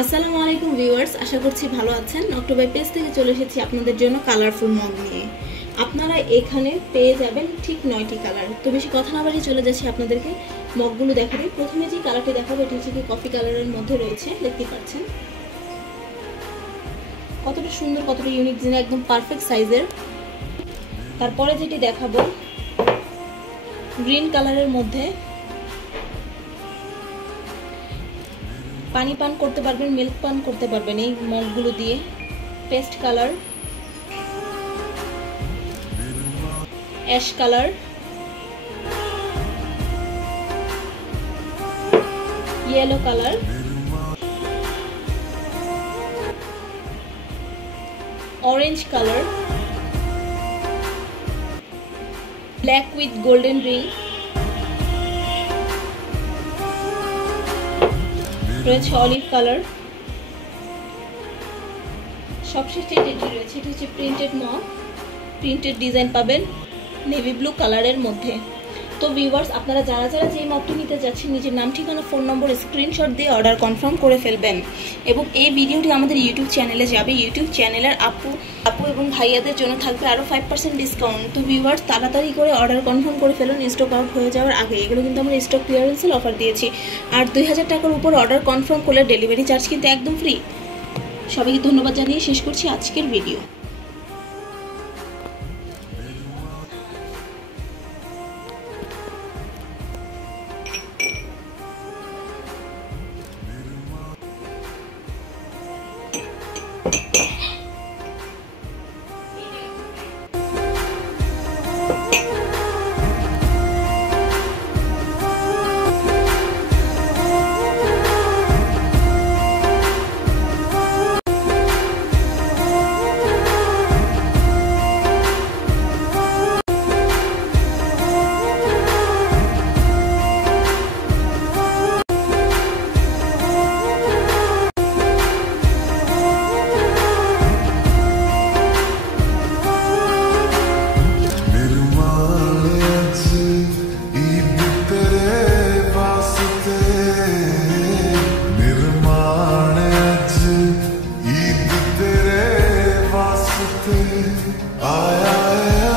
আসসালামু আলাইকুম ভিউয়ার্স, আশা করছি ভালো আছেন। অক্টোবর পেজ থেকে চলে এসেছি আপনাদের জন্য কালারফুল মগ নিয়ে। আপনারা এখানে পেয়ে যাবেন ঠিক 9টি কালার। তো বেশি কথা না বাড়িয়ে চলে যাচ্ছি আপনাদেরকে মগগুলো দেখাতে। প্রথমে যে কালারটি দেখাবো এটি হচ্ছে কি কফি কালারের মধ্যে রয়েছে, দেখতে পাচ্ছেন কতটা সুন্দর, কতটা ইউনিক ডিজাইন, একদম পারফেক্ট সাইজের। তারপরে যেটি দেখাবো গ্রিন কালারের মধ্যে, পানি পান করতে পারবেন, মিল্ক পান করতে পারবেন এই মগগুলো দিয়ে। Paste colour, ash colour, yellow colour, orange colour, black with golden ring, রয়েছে অলিভ কালার। সবশেষে যেটি রয়েছে এটি হচ্ছে প্রিন্টেড মগ, প্রিন্টেড ডিজাইন পাবেন নেভি ব্লু কালারের মধ্যে। তো ভিউয়ার্স, আপনারা যারা যারা যে মগটি নিতে যাচ্ছেন নিজের নাম, ঠিকানা, ফোন নম্বর স্ক্রিনশট দিয়ে অর্ডার কনফার্ম করে ফেলবেন। এবং এই ভিডিওটি আমাদের ইউটিউব চ্যানেলে যাবে। ইউটিউব চ্যানেলের আপু এবং ভাইয়াদের জন্য থাকবে আরও 5% ডিসকাউন্ট। তো ভিউয়ার্স, তাড়াতাড়ি করে অর্ডার কনফার্ম করে ফেলুন স্টক আউট হয়ে যাওয়ার আগে। এগুলো কিন্তু আমরা স্টক ক্লিয়ারেন্সের অফার দিয়েছি। আর 2000 টাকার উপর অর্ডার কনফার্ম করলে ডেলিভারি চার্জ কিন্তু একদম ফ্রি। সবাইকে ধন্যবাদ জানিয়ে শেষ করছি আজকের ভিডিও। आया है